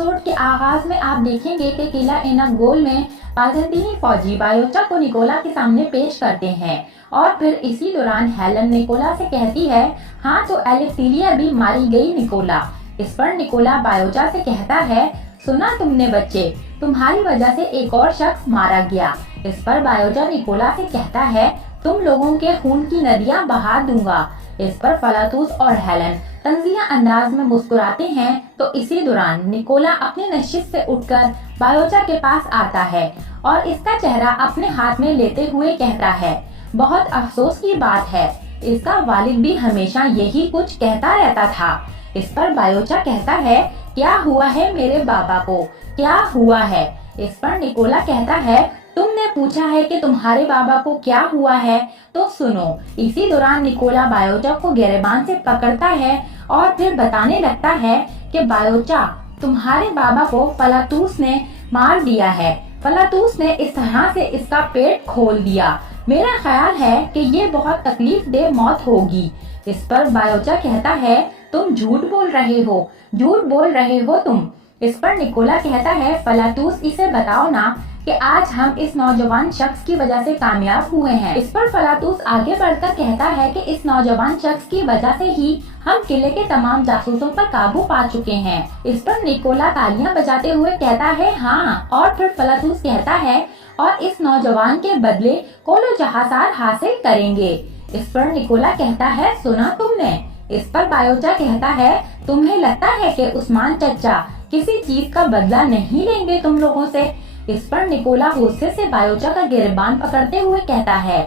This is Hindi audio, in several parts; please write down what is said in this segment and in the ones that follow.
एपिसोड के आगाज में आप देखेंगे कि किला एनागोल में अर्जेंटीनी फौजी बायोचा को निकोला के सामने पेश करते हैं और फिर इसी दौरान हेलन निकोला से कहती है, हाँ तो एलेक्सीलिया भी मारी गई निकोला। इस पर निकोला बायोचा से कहता है, सुना तुमने बच्चे, तुम्हारी वजह से एक और शख्स मारा गया। इस पर बायोचा निकोला से कहता है, तुम लोगों के खून की नदियां बहा दूंगा। इस पर फलातूस और हेलन तंजिया अंदाज में मुस्कुराते हैं। तो इसी दौरान निकोला अपने नशिश से उठकर बायोचा के पास आता है और इसका चेहरा अपने हाथ में लेते हुए कहता है, बहुत अफसोस की बात है, इसका वालिद भी हमेशा यही कुछ कहता रहता था। इस पर बायोचा कहता है, क्या हुआ है मेरे बाबा को, क्या हुआ है। इस पर निकोला कहता है, तुमने पूछा है कि तुम्हारे बाबा को क्या हुआ है, तो सुनो। इसी दौरान निकोला बायोचा को गिरेबान से पकड़ता है और फिर बताने लगता है कि बायोचा, तुम्हारे बाबा को फलातूस ने मार दिया है। फलातूस ने इस तरह से इसका पेट खोल दिया। मेरा ख्याल है कि ये बहुत तकलीफ दे मौत होगी। इस पर बायोचा कहता है, तुम झूठ बोल रहे हो, झूठ बोल रहे हो तुम। इस पर निकोला कहता है, फलातूस, इसे बताओ ना कि आज हम इस नौजवान शख्स की वजह से कामयाब हुए हैं। इस पर फलातूस आगे बढ़कर कहता है कि इस नौजवान शख्स की वजह से ही हम किले के तमाम जासूसों पर काबू पा चुके हैं। इस पर निकोला तालियां बजाते हुए कहता है, हाँ। और फिर फलातूस कहता है, और इस नौजवान के बदले कोलो जहासार हासिल करेंगे। इस पर निकोला कहता है, सुना तुमने। इस पर बायोचा कहता है, तुम्हें लगता है कि उस्मान चचा किसी चीज का बदला नहीं लेंगे तुम लोगों से। इस पर निकोला गुस्से से बायोचा का गिरबान पकड़ते हुए कहता है,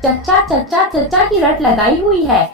चचा चचा चचा की रट लगाई हुई है,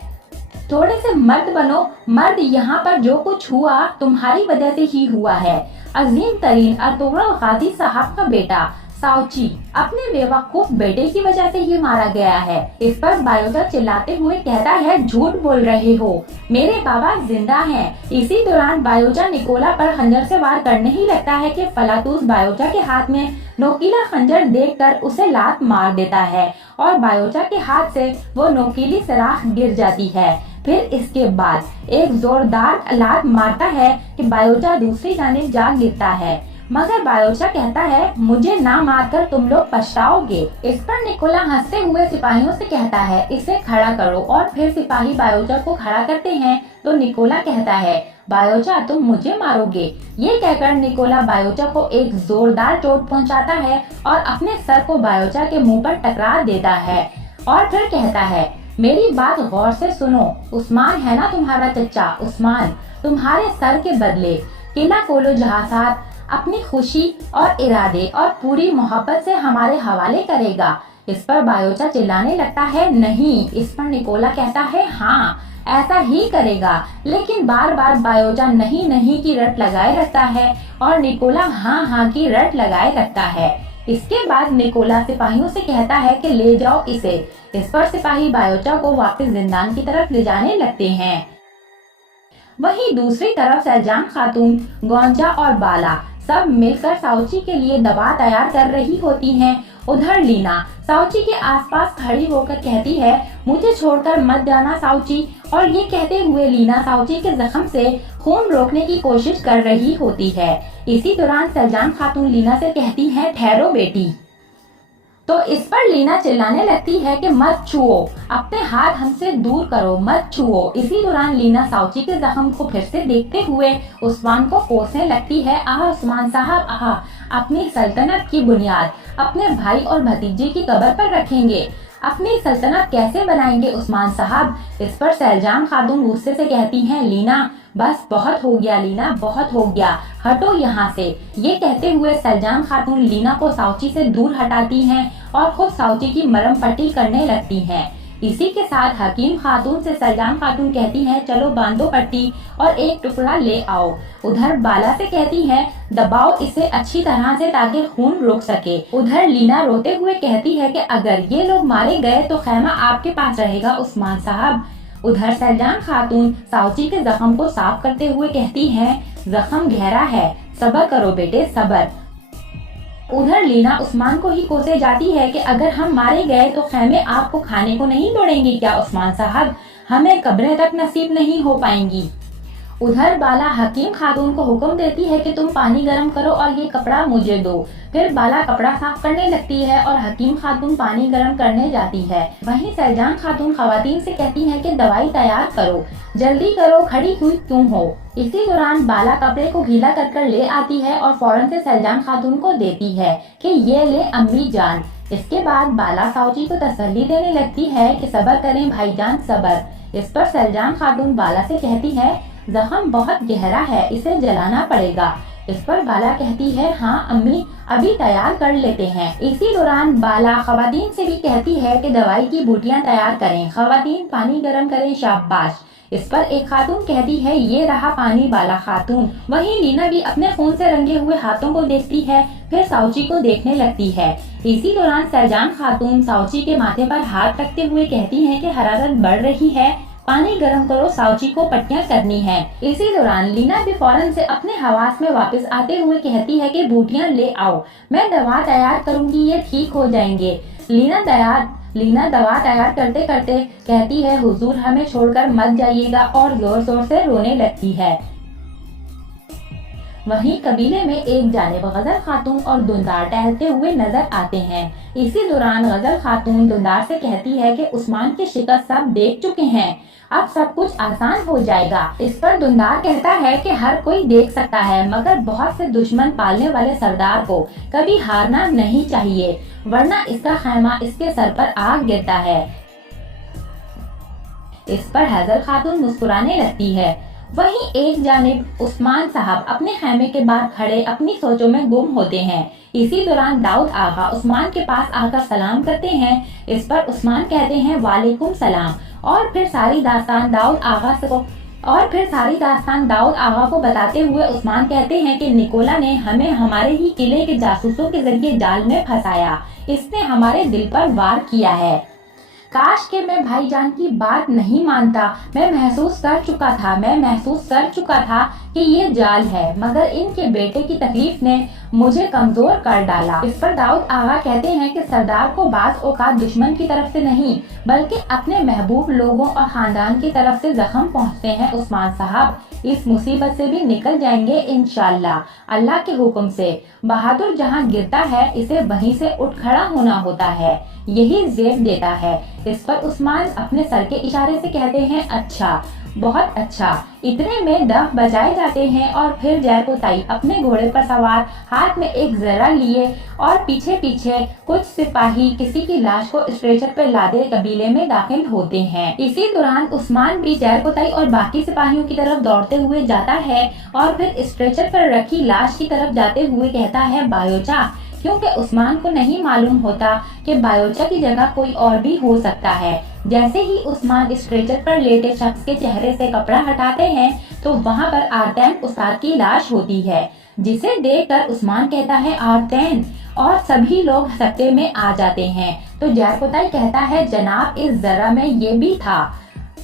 थोड़े से मर्द बनो। मर्द, यहाँ पर जो कुछ हुआ तुम्हारी वजह से ही हुआ है। अजीम तरीन अर्तुगरुल गाजी साहब का बेटा साउची अपने बेवकूफ बेटे की वजह से ही मारा गया है। इस पर बायोचा चिल्लाते हुए कहता है, झूठ बोल रहे हो, मेरे बाबा जिंदा हैं। इसी दौरान बायोचा निकोला पर खंजर से वार करने ही लगता है कि फलातूस बायोचा के हाथ में नोकीला खंजर देखकर उसे लात मार देता है और बायोचा के हाथ से वो नोकीली सराख गिर जाती है। फिर इसके बाद एक जोरदार लात मारता है कि बायोचा दूसरी जानिब जा गिरता है, मगर बायोचा कहता है, मुझे ना मारकर तुम लोग पछताओगे। इस पर निकोला हंसते हुए सिपाहियों से कहता है, इसे खड़ा करो। और फिर सिपाही बायोचा को खड़ा करते हैं तो निकोला कहता है, बायोचा तुम मुझे मारोगे। ये कहकर निकोला बायोचा को एक जोरदार चोट पहुंचाता है और अपने सर को बायोचा के मुंह पर टकरा देता है और फिर कहता है, मेरी बात गौर से सुनो, उस्मान है ना तुम्हारा चचा, उस्मान तुम्हारे सर के बदले किला कोलो जहासार अपनी खुशी और इरादे और पूरी मोहब्बत से हमारे हवाले करेगा। इस पर बायोचा चिल्लाने लगता है, नहीं। इस पर निकोला कहता है, हाँ ऐसा ही करेगा। लेकिन बार बार बायोचा नहीं नहीं की रट लगाए रखता है और निकोला हाँ हाँ की रट लगाए रखता है। इसके बाद निकोला सिपाहियों से कहता है कि ले जाओ इसे। इस पर सिपाही बायोचा को वापस जिंदान की तरफ ले जाने लगते हैं। वहीं दूसरी तरफ सैजान खातून, गोंजा और बाला सब मिलकर साउची के लिए दवा तैयार कर रही होती हैं। उधर लीना साउची के आसपास खड़ी होकर कहती है, मुझे छोड़कर मत जाना साउची। और ये कहते हुए लीना साउची के जख्म से खून रोकने की कोशिश कर रही होती है। इसी दौरान सैजान खातून लीना से कहती है, ठहरो बेटी। तो इस पर लीना चिल्लाने लगती है कि मत छुओ, अपने हाथ हमसे दूर करो, मत छुओ। इसी दौरान लीना साउची के जख्म को फिर से देखते हुए उस्मान को कोसने लगती है, आह उस्मान साहब आह, अपनी सल्तनत की बुनियाद अपने भाई और भतीजे की कब्र पर रखेंगे, अपनी सल्तनत कैसे बनाएंगे उस्मान साहब। इस पर सैजान खातून गुस्से से कहती हैं, लीना बस बहुत हो गया, लीना बहुत हो गया, हटो यहाँ से। ये कहते हुए सैजान खातून लीना को साउची से दूर हटाती हैं और खुद साउची की मरहम पट्टी करने लगती हैं। इसी के साथ हकीम खातून से सैजान खातून कहती हैं, चलो बांधो पट्टी और एक टुकड़ा ले आओ। उधर बाला से कहती हैं, दबाओ इसे अच्छी तरह से ताकि खून रुक सके। उधर लीना रोते हुए कहती है कि अगर ये लोग मारे गए तो खैमा आपके पास रहेगा उस्मान साहब। उधर सैजान खातून साउची के जख्म को साफ करते हुए कहती हैं, जख्म गहरा है, सब्र करो बेटे, सब्र। उधर लीना उस्मान को ही कोसे जाती है कि अगर हम मारे गए तो खैमे आपको खाने को नहीं तोड़ेंगे क्या उस्मान साहब, हमें कब्रें तक नसीब नहीं हो पाएंगी। उधर बाला हकीम खातून को हुक्म देती है कि तुम पानी गर्म करो और ये कपड़ा मुझे दो। फिर बाला कपड़ा साफ करने लगती है और हकीम खातून पानी गर्म करने जाती है। वहीं सैजान खातून खवातीन से कहती है कि दवाई तैयार करो, जल्दी करो, खड़ी हुई क्यों हो। इसी दौरान बाला कपड़े को गीला कर ले आती है और फौरन से सैजान खातून को देती है कि ये ले अम्मी जान। इसके बाद बाला साउची को तसल्ली देने लगती है कि सब्र करें भाईजान, सब्र। इस पर सैजान खातून बाला से कहती है जख्म बहुत गहरा है, इसे जलाना पड़ेगा। इस पर बाला कहती है हाँ अम्मी, अभी तैयार कर लेते हैं। इसी दौरान बाला खवातीन से भी कहती है कि दवाई की बूटियां तैयार करें, खवातीन पानी गर्म करें, शाबाश। इस पर एक खातून कहती है ये रहा पानी बाला खातून। वहीं लीना भी अपने खून से रंगे हुए हाथों को देखती है, फिर साउची को देखने लगती है। इसी दौरान सैजान खातून साउची के माथे पर हाथ रखते हुए कहती है कि हरारत बढ़ रही है, पानी गर्म करो, साउची को पट्टियां करनी है। इसी दौरान लीना भी फौरन से अपने हवास में वापस आते हुए कहती है कि बूटियां ले आओ, मैं दवा तैयार करूंगी, ये ठीक हो जाएंगे। लीना दवा तैयार करते करते कहती है हुजूर हमें छोड़कर मत जाइएगा और जोर जोर से रोने लगती है। वहीं कबीले में एक जानिब गजल खातून और दुंदार टहलते हुए नजर आते हैं। इसी दौरान गजल खातून दुंदार से कहती है कि उस्मान की शिकस्त सब देख चुके हैं, अब सब कुछ आसान हो जाएगा। इस पर दुंदार कहता है कि हर कोई देख सकता है, मगर बहुत से दुश्मन पालने वाले सरदार को कभी हारना नहीं चाहिए, वरना इसका खैमा इसके सर पर आग गिरता है। इस पर हैदर खातून मुस्कुराने लगती है। वहीं एक जानिब उस्मान साहब अपने खैमे के बाहर खड़े अपनी सोचों में गुम होते हैं। इसी दौरान दाऊद आगा उस्मान के पास आकर सलाम करते हैं। इस पर उस्मान कहते हैं वालेकुम सलाम, और फिर सारी दास्तान दाऊद आगा को बताते हुए उस्मान कहते हैं कि निकोला ने हमें हमारे ही किले के जासूसों के जरिए जाल में फंसाया, इसने हमारे दिल पर वार किया है। काश के मैं भाईजान की बात नहीं मानता, मैं महसूस कर चुका था कि ये जाल है, मगर इनके बेटे की तकलीफ ने मुझे कमजोर कर डाला। इस पर दाऊद आगा कहते हैं कि सरदार को बाज़ औक़ात दुश्मन की तरफ से नहीं बल्कि अपने महबूब लोगों और खानदान की तरफ से जख्म पहुंचते हैं। उस्मान साहब इस मुसीबत से भी निकल जाएंगे इंशाअल्लाह, अल्लाह के हुक्म से। बहादुर जहां गिरता है इसे वहीं से उठ खड़ा होना होता है, यही ज़ेब देता है। इस पर उस्मान अपने सर के इशारे से कहते हैं अच्छा, बहुत अच्छा। इतने में दफ बजाए जाते हैं और फिर जरकोताई अपने घोड़े पर सवार हाथ में एक जरा लिए और पीछे पीछे कुछ सिपाही किसी की लाश को स्ट्रेचर पर लादे कबीले में दाखिल होते हैं। इसी दौरान उस्मान भी जरकोताई और बाकी सिपाहियों की तरफ दौड़ते हुए जाता है और फिर स्ट्रेचर पर रखी लाश की तरफ जाते हुए कहता है बायोचा, क्योंकि उस्मान को नहीं मालूम होता कि बायोचा की जगह कोई और भी हो सकता है। जैसे ही उस्मान स्ट्रेचर पर लेटे शख्स के चेहरे से कपड़ा हटाते हैं तो वहां पर आर्तैन उस्ताद की लाश होती है, जिसे देखकर उस्मान कहता है आर्तैन, और सभी लोग सकते में आ जाते हैं। तो जरकोताई कहता है जनाब इस जरा में ये भी था।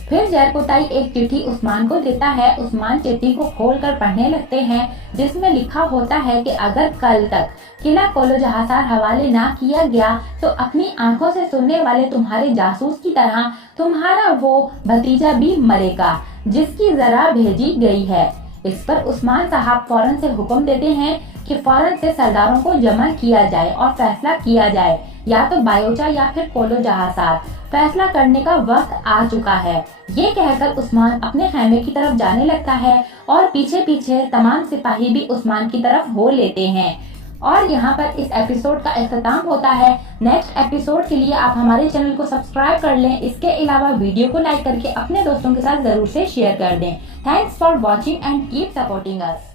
फिर जरकोताई एक चिट्ठी उस्मान को देता है। उस्मान चिट्ठी को खोलकर पढ़ने लगते हैं, जिसमें लिखा होता है कि अगर कल तक किला कोलो जहासार हवाले ना किया गया तो अपनी आंखों से सुनने वाले तुम्हारे जासूस की तरह तुम्हारा वो भतीजा भी मरेगा जिसकी जरा भेजी गई है। इस पर उस्मान साहब फौरन से हुक्म देते हैं कि फौरन से सरदारों को जमा किया जाए और फैसला किया जाए, या तो बायोचा या फिर कोलो जहासार। फैसला करने का वक्त आ चुका है। ये कहकर उस्मान अपने खैमे की तरफ जाने लगता है और पीछे पीछे तमाम सिपाही भी उस्मान की तरफ हो लेते हैं। और यहाँ पर इस एपिसोड का इख्तिताम होता है। नेक्स्ट एपिसोड के लिए आप हमारे चैनल को सब्सक्राइब कर लें। इसके अलावा वीडियो को लाइक करके अपने दोस्तों के साथ जरूर से शेयर कर दें। Thanks for watching and keep supporting us.